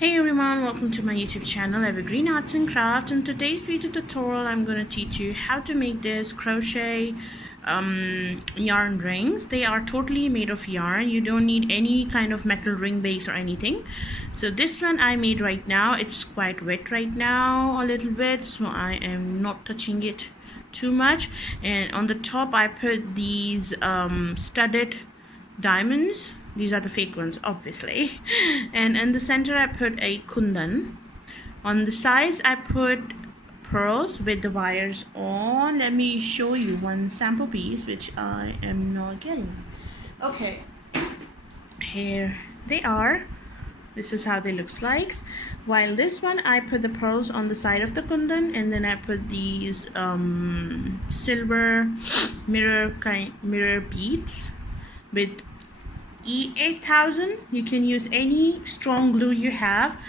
Hey everyone, welcome to my YouTube channel Evergreen Arts and Crafts. In today's video tutorial I'm going to teach you how to make this crochet yarn rings. They are totally made of yarn. You don't need any kind of metal ring base or anything. So this one I made right now. It's quite wet right now a little bit, so I am not touching it too much. And on the top I put these studded diamonds. These are the fake ones, obviously. And in the center I put a kundan. On the sides I put pearls with the wires on. Let me show you one sample piece which I am not getting. Okay, here they are. This is how they looks like. While this one I put the pearls on the side of the kundan, and then I put these silver mirror beads with E8000. You can use any strong glue you have,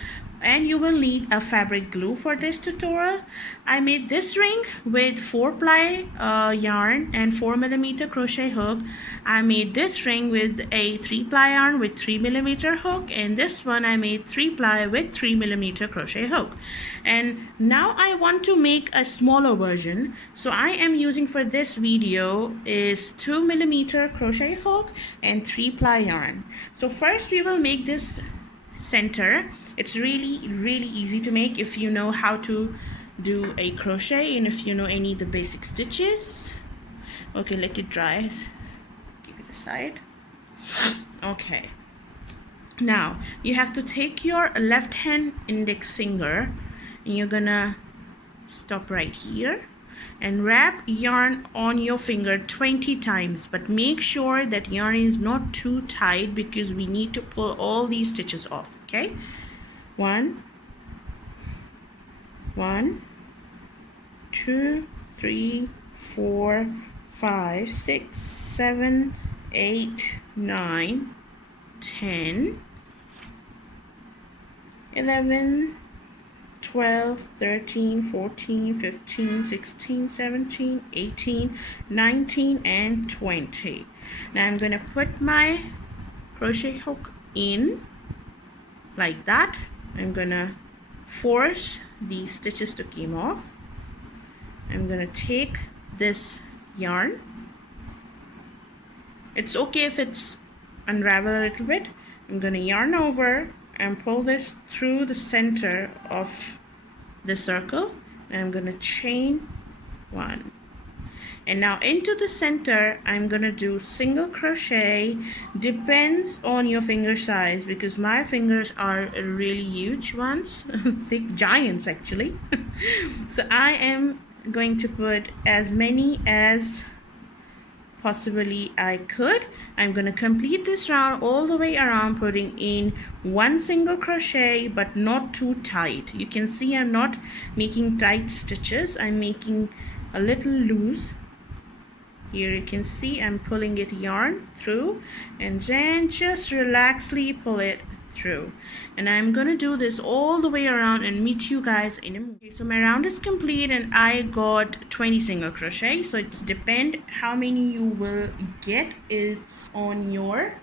and you will need a fabric glue for this tutorial. I made this ring with 4-ply yarn and 4mm crochet hook. I made this ring with a 3-ply yarn with 3mm hook, and this one I made 3-ply with 3mm crochet hook. And now I want to make a smaller version, so I am using for this video is 2mm crochet hook and 3-ply yarn. So first we will make this center. It's really easy to make if you know how to do a crochet and if you know any of the basic stitches. Okay, let it dry. Keep it aside. Okay, now you have to take your left hand index finger and you're gonna stop right here and wrap yarn on your finger 20 times, but make sure that yarn is not too tight because we need to pull all these stitches off. Okay, 1 2 3 4 5 6 7 8 9 10 11 12 13 14 15 16 17 18 19 and 20. Now I'm going to put my crochet hook in like that. I'm going to force these stitches to come off. I'm going to take this yarn. It's okay if it's unravel a little bit. I'm going to yarn over and pull this through the center of the circle, and I'm going to chain 1, and now into the center I'm going to do single crochet. Depends on your finger size because my fingers are really huge ones, thick giants actually. So I am going to put as many as possibly I could. I'm going to complete this round all the way around, putting in 1 single crochet but not too tight. You can see I'm not making tight stitches. I'm making a little loose. Here you can see I'm pulling it yarn through and then just relaxly pull it through. And I'm gonna do this all the way around and meet you guys in a minute. Okay, so my round is complete and I got 20 single crochet. So it's depend how many you will get. It's on your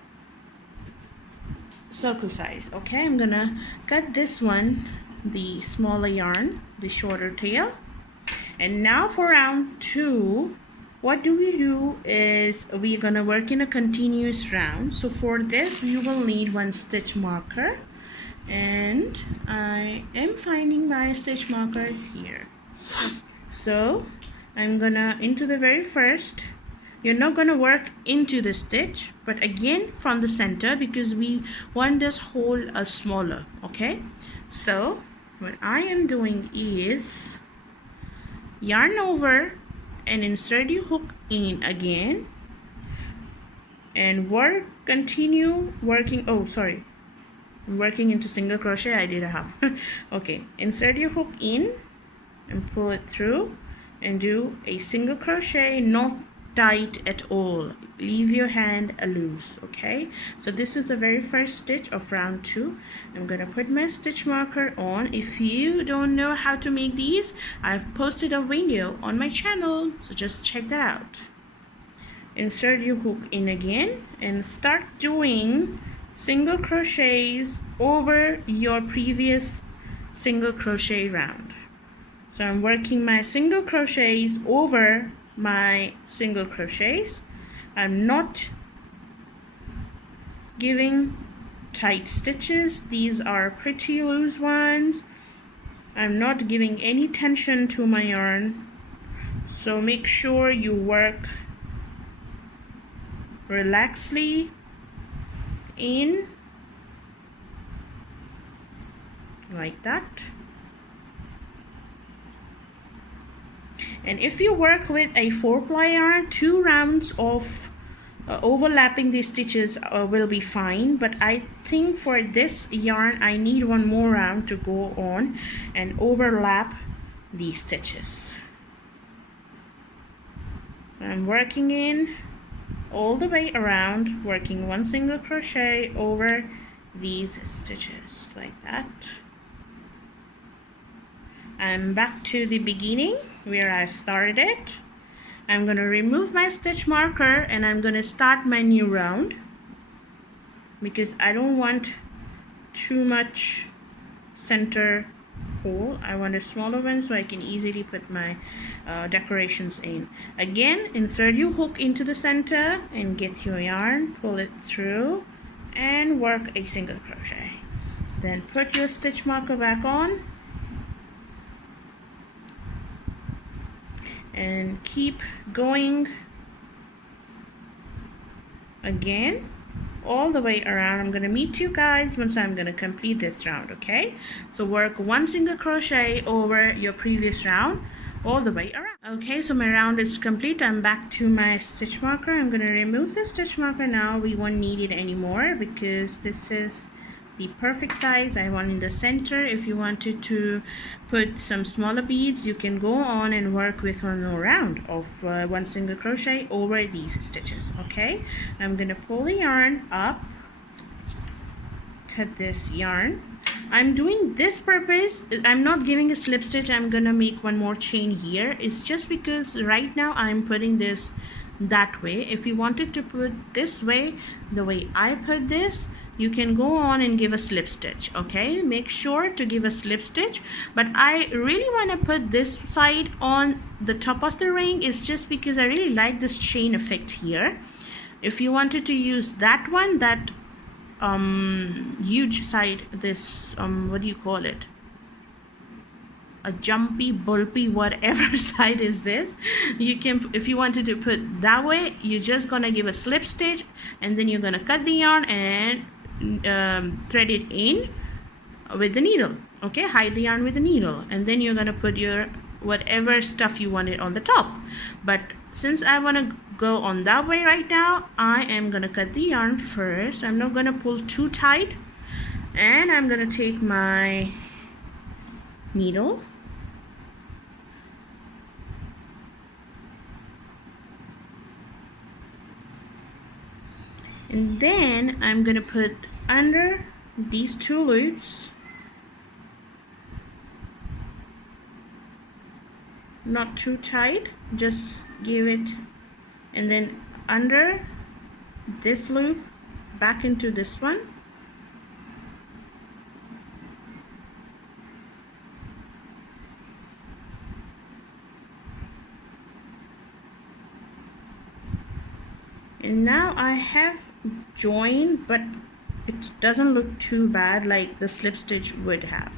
circle size. Okay, I'm gonna cut this one, the smaller yarn, the shorter tail. And now for round 2, what do we do is we're gonna work in a continuous round. So for this we will need 1 stitch marker, and I am finding my stitch marker here. So I'm gonna into the very first. You're not gonna work into the stitch, but again from the center because we want this hole smaller. Okay, so what I am doing is yarn over and insert your hook in again and continue working. Oh sorry, I'm working into single crochet. I did a half. Okay, insert your hook in and pull it through and do a single crochet, not tight at all. Leave your hand loose. Okay, so this is the very first stitch of round 2. I'm gonna put my stitch marker on. If you don't know how to make these, I've posted a video on my channel, so just check that out. Insert your hook in again and start doing single crochets over your previous single crochet round. So I'm working my single crochets over my single crochets. I'm not giving tight stitches. These are pretty loose ones. I'm not giving any tension to my yarn. So make sure you work relaxedly in like that. And if you work with a 4-ply yarn, 2 rounds of overlapping these stitches will be fine, but I think for this yarn I need 1 more round to go on and overlap these stitches. I'm working in all the way around, working 1 single crochet over these stitches like that. I'm back to the beginning where I've started it. I'm going to remove my stitch marker and I'm going to start my new round because I don't want too much center hole. I want a smaller one so I can easily put my decorations in. Again, insert your hook into the center and get your yarn, pull it through and work a single crochet. Then put your stitch marker back on and keep going again all the way around. I'm going to meet you guys once I'm going to complete this round, okay? So work 1 single crochet over your previous round all the way around. Okay, so my round is complete. I'm back to my stitch marker. I'm going to remove the stitch marker now. We won't need it anymore because this is the perfect size. I want in the center. If you wanted to put some smaller beads, you can go on and work with 1 more round of 1 single crochet over these stitches. Okay, I'm gonna pull the yarn up, cut this yarn. I'm doing this purpose, I'm not giving a slip stitch. I'm gonna make 1 more chain here. It's just because right now I'm putting this that way. If you wanted to put this way, the way I put this, you can go on and give a slip stitch. Okay, make sure to give a slip stitch, but I really want to put this side on the top of the ring. Is just because I really like this chain effect here. If you wanted to use that one, that huge side, this what do you call it, a jumpy, bulpy, whatever side is this, you can, if you wanted to put that way, you're just gonna give a slip stitch and then you're gonna cut the yarn and thread it in with the needle. Okay, hide the yarn with the needle, and then you're gonna put your whatever stuff you wanted on the top. But since I want to go on that way right now, I am gonna cut the yarn first. I'm not gonna pull too tight, and I'm gonna take my needle and then I'm gonna put under these 2 loops, not too tight, just give it, and then under this loop back into this one, and now I have joined, but it doesn't look too bad like the slip stitch would have.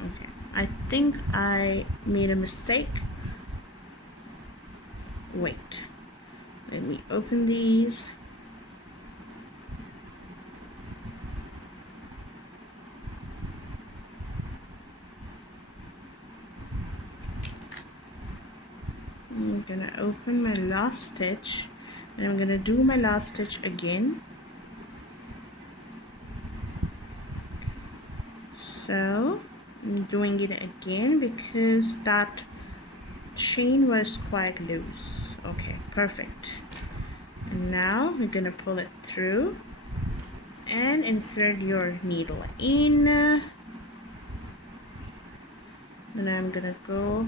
Okay, I think I made a mistake. Wait, let me open these. I'm gonna open my last stitch and I'm gonna do my last stitch again. So I'm doing it again because that chain was quite loose. Okay, perfect. And now we're gonna pull it through and insert your needle in. And I'm gonna go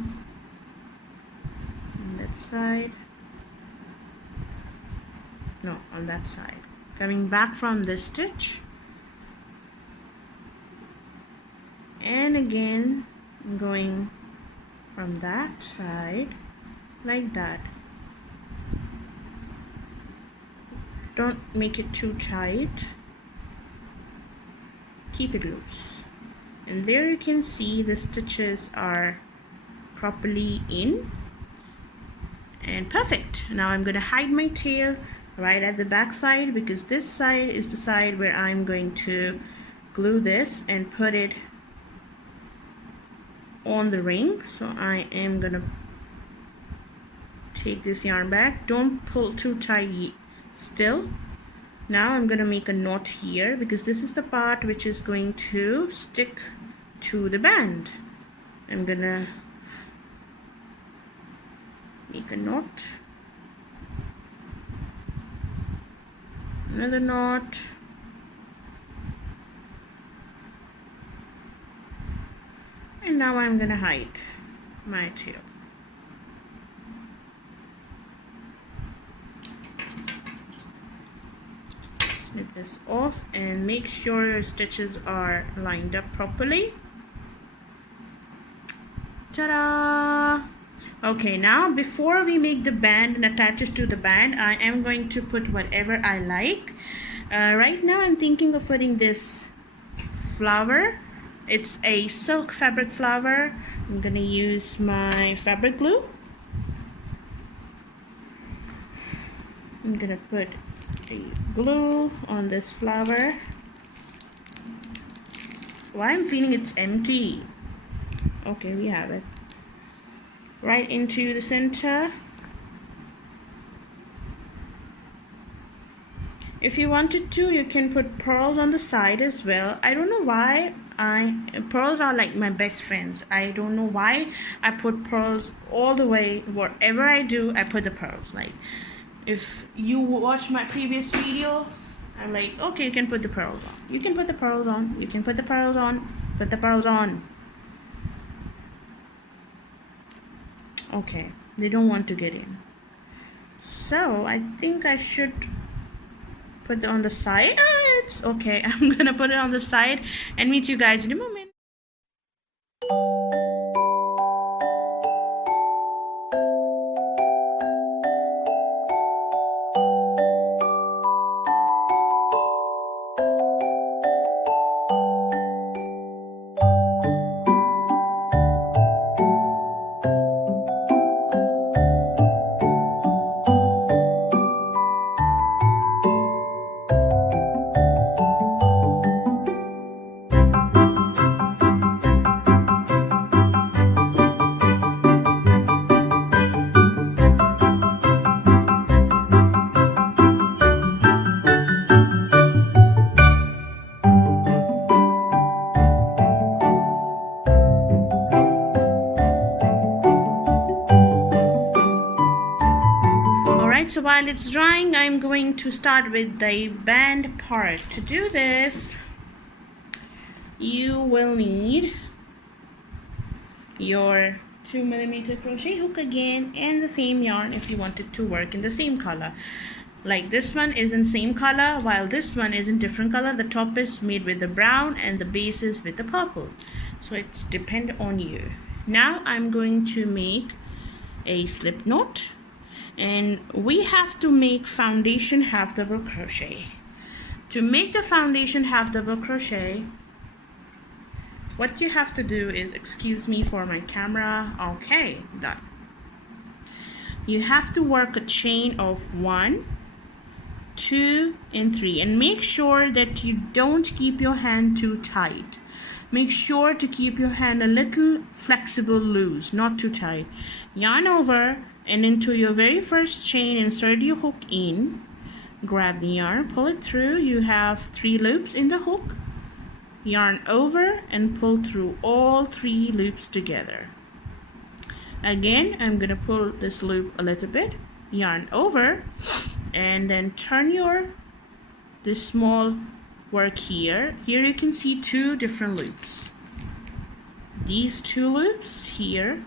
on that side no, on that side. Coming back from this stitch, and again going from that side like that. Don't make it too tight, keep it loose. And there you can see the stitches are properly in and perfect. Now I'm going to hide my tail right at the back side, because this side is the side where I'm going to glue this and put it on the ring. So I am going to take this yarn back. Don't pull too tight still. Now I'm going to make a knot here, because this is the part which is going to stick to the band. I'm going to make a knot, another knot, and now I'm going to hide my tail. Snip this off and make sure your stitches are lined up properly. Ta-da! Okay, now before we make the band and attach it to the band, I am going to put whatever I like. Right now I'm thinking of putting this flower. It's a silk fabric flower. I'm gonna use my fabric glue. I'm gonna put the glue on this flower. Why I'm feeling it's empty. Okay, we have it. Right into the center. If you wanted to, you can put pearls on the side as well. I don't know why pearls are like my best friends. I don't know why I put pearls all the way. Whatever I do, I put the pearls. Like, if you watch my previous video, I'm like, okay, you can put the pearls on. You can put the pearls on. You can put the pearls on. Put the pearls on. Okay, they don't want to get in. So I think I should put it on the side. It's okay. I'm gonna put it on the side and meet you guys in a moment. So while it's drying, I'm going to start with the band part. To do this, you will need your 2mm crochet hook again, and the same yarn if you want it to work in the same color. Like this one is in same color, while this one is in different color. The top is made with the brown and the base is with the purple. So it's depend on you. Now I'm going to make a slip knot. And we have to make foundation half double crochet. To make the foundation half double crochet, what you have to do is, excuse me for my camera, okay, done. You have to work a chain of 1, 2, and 3, and make sure that you don't keep your hand too tight. Make sure to keep your hand a little flexible, loose, not too tight. Yarn over, and into your very first chain, insert your hook in, grab the yarn, pull it through. You have 3 loops in the hook. Yarn over and pull through all 3 loops together. Again, I'm going to pull this loop a little bit, yarn over, and then turn this small work here. Here you can see 2 different loops. These 2 loops here,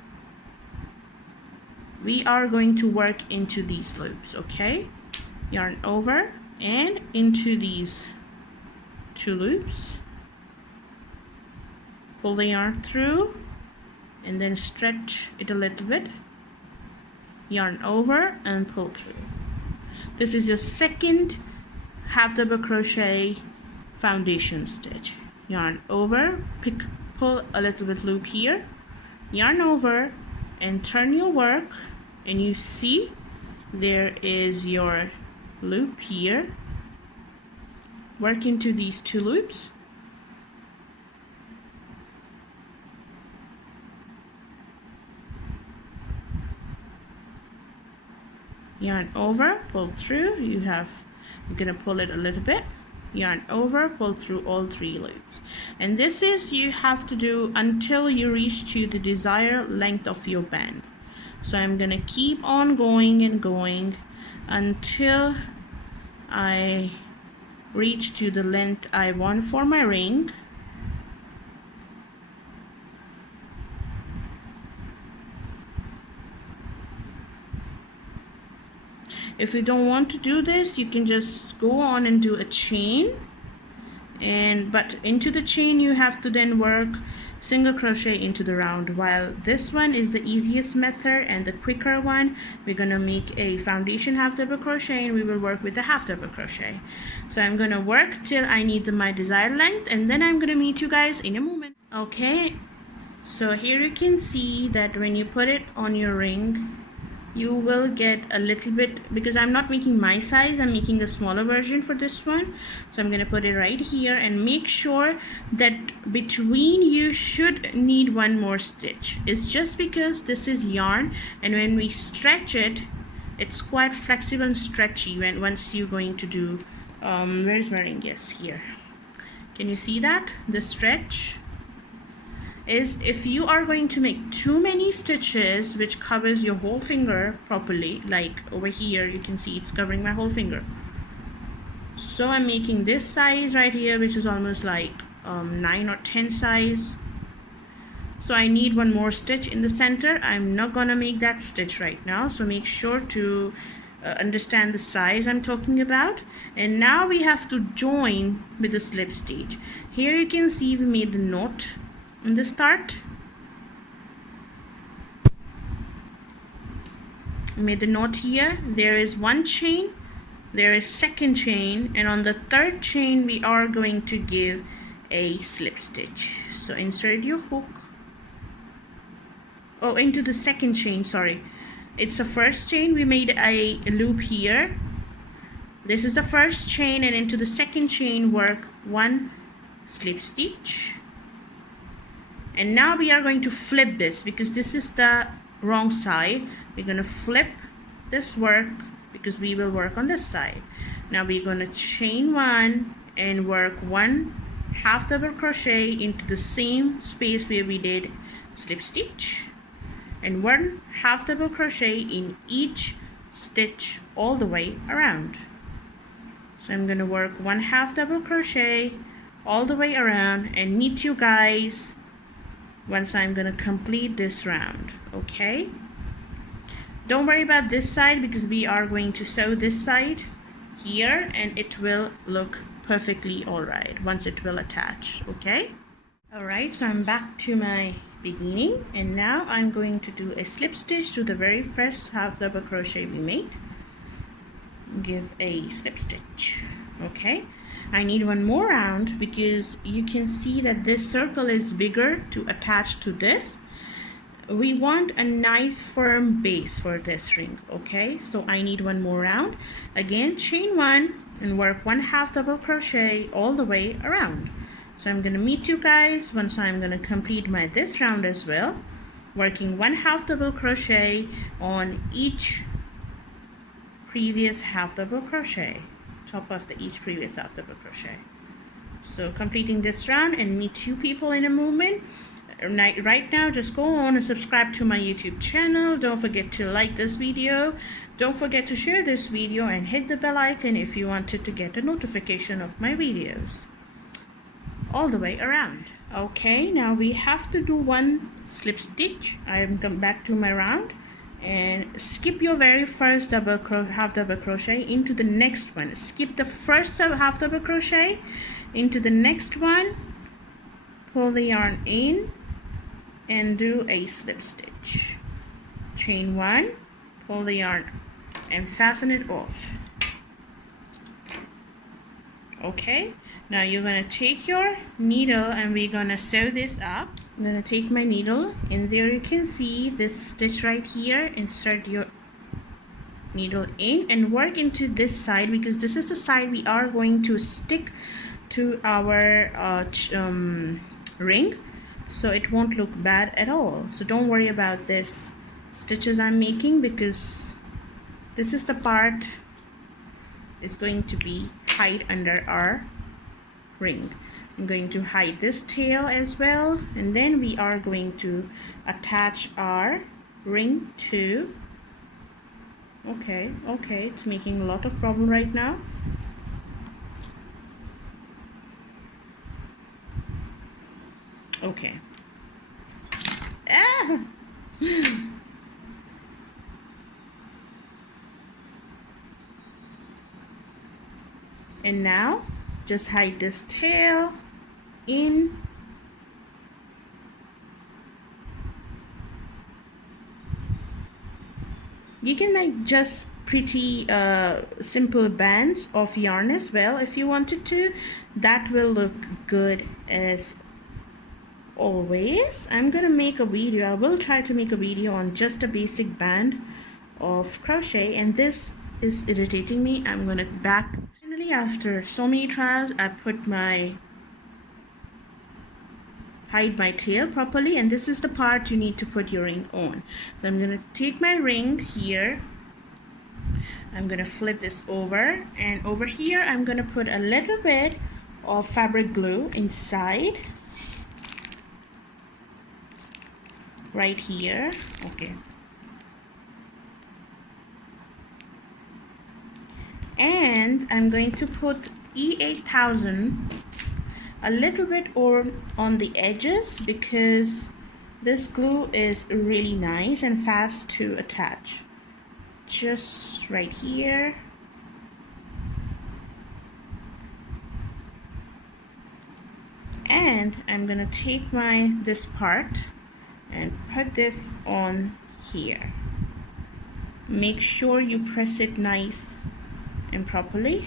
we are going to work into these loops, okay? yarn over and into these 2 loops, pull the yarn through and then stretch it a little bit, yarn over and pull through. This is your second half double crochet foundation stitch. Yarn over, pull a little bit loop here, yarn over and turn your work, and you see there is your loop here. Work into these 2 loops, yarn over, pull through. You're gonna pull it a little bit, yarn over, pull through all 3 loops, and this is you have to do until you reach to the desired length of your band. So I'm gonna keep on going and going until I reach to the length I want for my ring. If you don't want to do this, you can just go on and do a chain, but into the chain you have to then work single crochet into the round. While this one is the easiest method and the quicker one, we're gonna make a foundation half double crochet and we will work with the half double crochet. So I'm gonna work till I need my desired length, and then I'm gonna meet you guys in a moment. Okay, so here you can see that when you put it on your ring, you will get a little bit, because I'm not making my size, I'm making the smaller version for this one. So I'm going to put it right here, and make sure that between you should need 1 more stitch. It's just because this is yarn, and when we stretch it, it's quite flexible and stretchy once you're going to do where's my ring? Yes, here. Can you see that? The stretch is, if you are going to make too many stitches which covers your whole finger properly, like over here you can see it's covering my whole finger. So I'm making this size right here, which is almost like 9 or 10 size. So I need 1 more stitch in the center. I'm not gonna make that stitch right now, so make sure to understand the size I'm talking about. And now we have to join with the slip stitch. Here you can see we made the knot in the start. We made the knot here. There is 1 chain, there is 2nd chain, and on the 3rd chain we are going to give a slip stitch. So insert your hook, into the 2nd chain, sorry. It's the 1st chain, we made a loop here. This is the 1st chain, and into the 2nd chain work 1 slip stitch. And now we are going to flip this, because this is the wrong side. We're going to flip this work because we will work on this side. Now we're going to chain 1 and work 1 half double crochet into the same space where we did slip stitch, and 1 half double crochet in each stitch all the way around. So I'm going to work 1 half double crochet all the way around and meet you guys once I'm going to complete this round. Okay, don't worry about this side because we are going to sew this side here and it will look perfectly alright once it will attach. Okay, alright, so I'm back to my beginning, and now I'm going to do a slip stitch to the very first half double crochet we made. Give a slip stitch. Okay, I need 1 more round because you can see that this circle is bigger to attach to this. We want a nice firm base for this ring. Okay, so I need 1 more round. Again, chain 1 and work 1 half double crochet all the way around. So I'm going to meet you guys once I'm going to complete this round as well, working 1 half double crochet on each previous half double crochet, top of each previous half double crochet. So completing this round and meet you people in a moment. Right now, just go on and subscribe to my YouTube channel. Don't forget to like this video. Don't forget to share this video and hit the bell icon if you wanted to get a notification of my videos all the way around. Okay, now we have to do 1 slip stitch. I'm come back to my round and skip your very first half double crochet into the next one. Skip the first half double crochet into the next one, pull the yarn in and do a slip stitch, chain 1, pull the yarn and fasten it off. Okay, now you're going to take your needle and we're going to sew this up. I'm going to take my needle, and there you can see this stitch right here. Insert your needle in and work into this side, because this is the side we are going to stick to our ring, so it won't look bad at all. So don't worry about this stitches I'm making, because this is the part is going to be tied under our ring. I'm going to hide this tail as well, and then we are going to attach our ring to. Okay, it's making a lot of problem right now. Okay. Ah! And now just hide this tail in. You can make just pretty simple bands of yarn as well if you wanted to. That will look good as always. I'm gonna make a video. I will try to make a video on just a basic band of crochet, and this is irritating me. I'm gonna back. Finally, after so many trials, I put my hide my tail properly, and this is the part you need to put your ring on. So I'm gonna take my ring here, I'm gonna flip this over, and over here I'm gonna put a little bit of fabric glue inside right here. Okay, and I'm going to put E8000 a little bit on the edges, because this glue is really nice and fast to attach. Just right here. And I'm gonna take this part and put this on here. Make sure you press it nice and properly,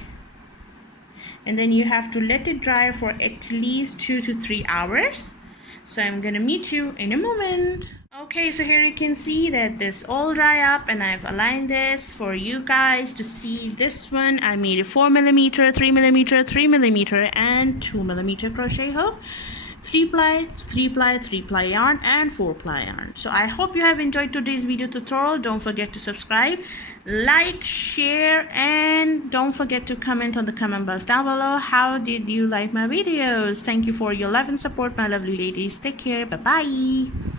and then you have to let it dry for at least 2 to 3 hours. So I'm gonna meet you in a moment. Okay, so here you can see that this all dry up, and I've aligned this for you guys to see. This one I made a 4mm, 3mm, 3mm and 2mm crochet hook, 3-ply, 3-ply, 3-ply yarn and 4-ply yarn. So I hope you have enjoyed today's video tutorial. Don't forget to subscribe, like, share, and don't forget to comment on the comment box down below. How did you like my videos? Thank you for your love and support, my lovely ladies. Take care. Bye bye.